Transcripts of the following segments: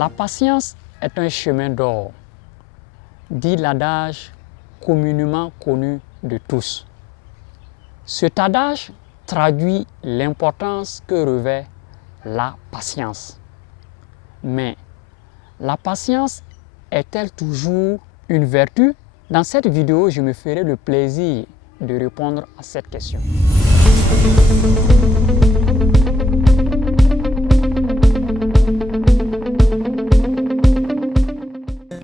La patience est un chemin d'or, dit l'adage communément connu de tous. Cet adage traduit l'importance que revêt la patience. Mais la patience est-elle toujours une vertu? Dans cette vidéo, je me ferai le plaisir de répondre à cette question.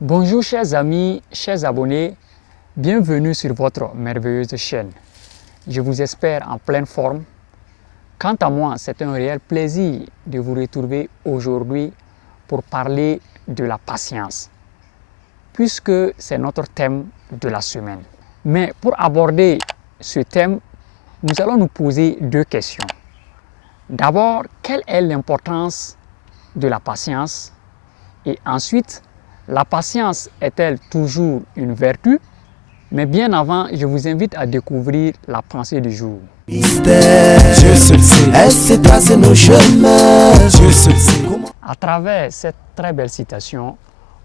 Bonjour chers amis, chers abonnés, bienvenue sur votre merveilleuse chaîne. Je vous espère en pleine forme. Quant à moi, c'est un réel plaisir de vous retrouver aujourd'hui pour parler de la patience, puisque c'est notre thème de la semaine. Mais pour aborder ce thème, nous allons nous poser deux questions. D'abord, quelle est l'importance de la patience? Et ensuite, la patience est-elle toujours une vertu? Mais bien avant, je vous invite à découvrir la pensée du jour. À travers cette très belle citation,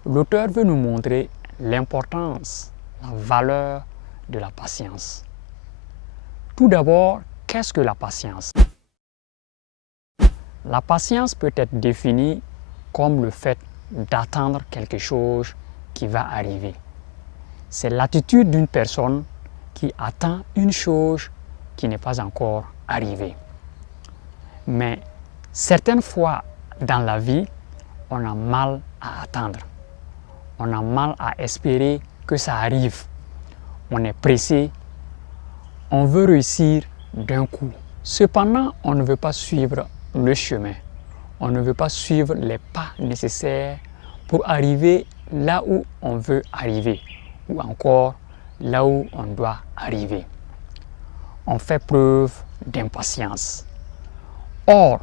l'auteur veut nous montrer l'importance, la valeur de la patience. Tout d'abord, qu'est-ce que la patience? La patience peut être définie comme le fait d'attendre quelque chose qui va arriver. C'est l'attitude d'une personne qui attend une chose qui n'est pas encore arrivée. Mais certaines fois dans la vie, on a mal à attendre. On a mal à espérer que ça arrive. On est pressé. On veut réussir d'un coup. Cependant, on ne veut pas suivre le chemin. On ne veut pas suivre les pas nécessaires pour arriver là où on veut arriver ou encore là où on doit arriver. On fait preuve d'impatience. Or,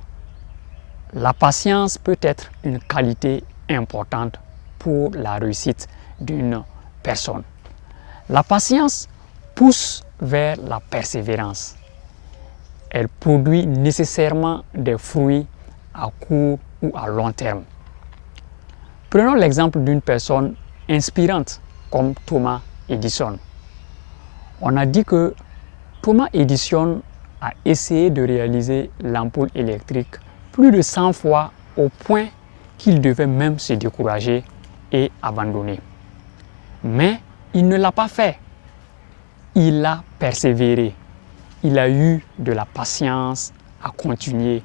la patience peut être une qualité importante pour la réussite d'une personne. La patience pousse vers la persévérance. Elle produit nécessairement des fruits à court ou à long terme. Prenons l'exemple d'une personne inspirante comme Thomas Edison. On a dit que Thomas Edison a essayé de réaliser l'ampoule électrique plus de 100 fois au point qu'il devait même se décourager et abandonner. Mais il ne l'a pas fait. Il a persévéré. Il a eu de la patience à continuer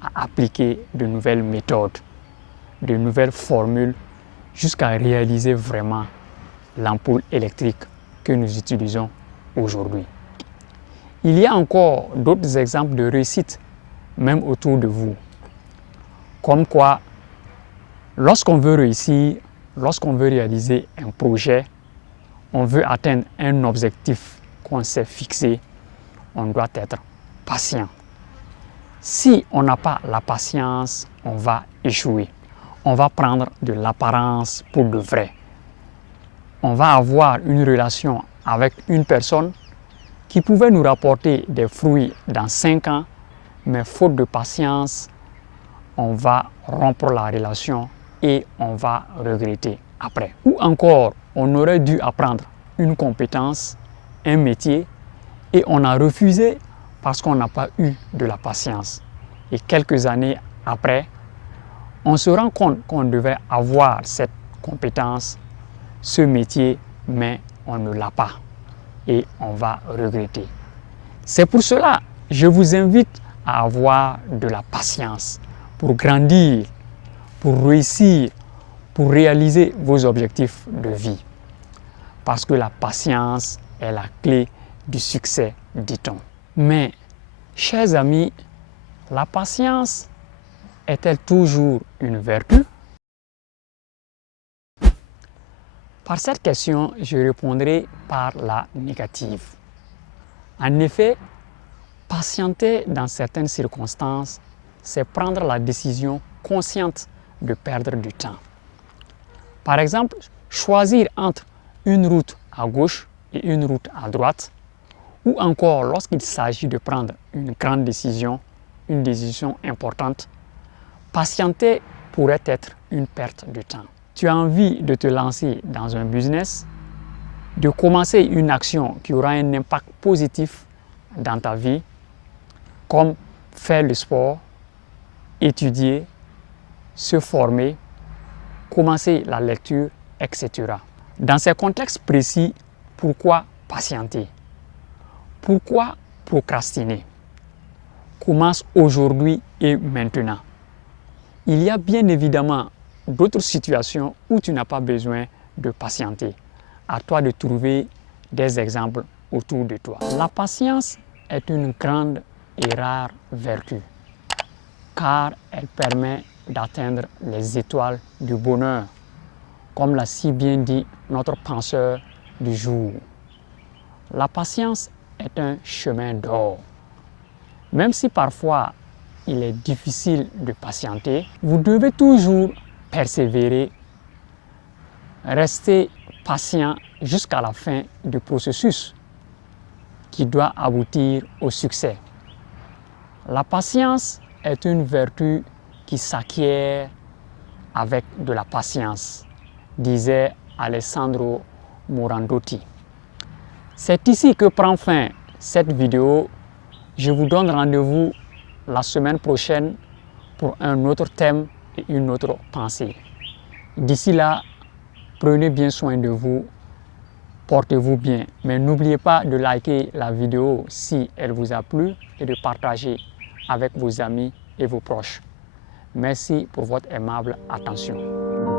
à appliquer de nouvelles méthodes, de nouvelles formules jusqu'à réaliser vraiment l'ampoule électrique que nous utilisons aujourd'hui. Il y a encore d'autres exemples de réussite, même autour de vous. Comme quoi, lorsqu'on veut réussir, lorsqu'on veut réaliser un projet, on veut atteindre un objectif qu'on s'est fixé, on doit être patient. Si on n'a pas la patience, on va échouer. On va prendre de l'apparence pour de vrai. On va avoir une relation avec une personne qui pouvait nous rapporter des fruits dans 5 ans, mais faute de patience, on va rompre la relation et on va regretter après. Ou encore, on aurait dû apprendre une compétence, un métier, et on a refusé parce qu'on n'a pas eu de la patience. Et quelques années après, on se rend compte qu'on devait avoir cette compétence, ce métier, mais on ne l'a pas. Et on va regretter. C'est pour cela que je vous invite à avoir de la patience pour grandir, pour réussir, pour réaliser vos objectifs de vie. Parce que la patience est la clé du succès, dit-on. Mais, chers amis, la patience est-elle toujours une vertu? Par cette question, je répondrai par la négative. En effet, patienter dans certaines circonstances, c'est prendre la décision consciente de perdre du temps. Par exemple, choisir entre une route à gauche et une route à droite, ou encore lorsqu'il s'agit de prendre une grande décision, une décision importante, patienter pourrait être une perte de temps. Tu as envie de te lancer dans un business, de commencer une action qui aura un impact positif dans ta vie, comme faire le sport, étudier, se former, commencer la lecture, etc. Dans ces contextes précis, pourquoi patienter? Pourquoi procrastiner? Commence aujourd'hui et maintenant. Il y a bien évidemment d'autres situations où tu n'as pas besoin de patienter. À toi de trouver des exemples autour de toi. La patience est une grande et rare vertu, car elle permet d'atteindre les étoiles du bonheur, comme l'a si bien dit notre penseur du jour. La patience est un chemin d'or. Même si parfois il est difficile de patienter, vous devez toujours persévérer, rester patient jusqu'à la fin du processus qui doit aboutir au succès. La patience est une vertu qui s'acquiert avec de la patience, disait Alessandro Morandoti. C'est ici que prend fin cette vidéo. Je vous donne rendez-vous la semaine prochaine pour un autre thème et une autre pensée. D'ici là, prenez bien soin de vous, portez-vous bien. Mais n'oubliez pas de liker la vidéo si elle vous a plu et de partager avec vos amis et vos proches. Merci pour votre aimable attention.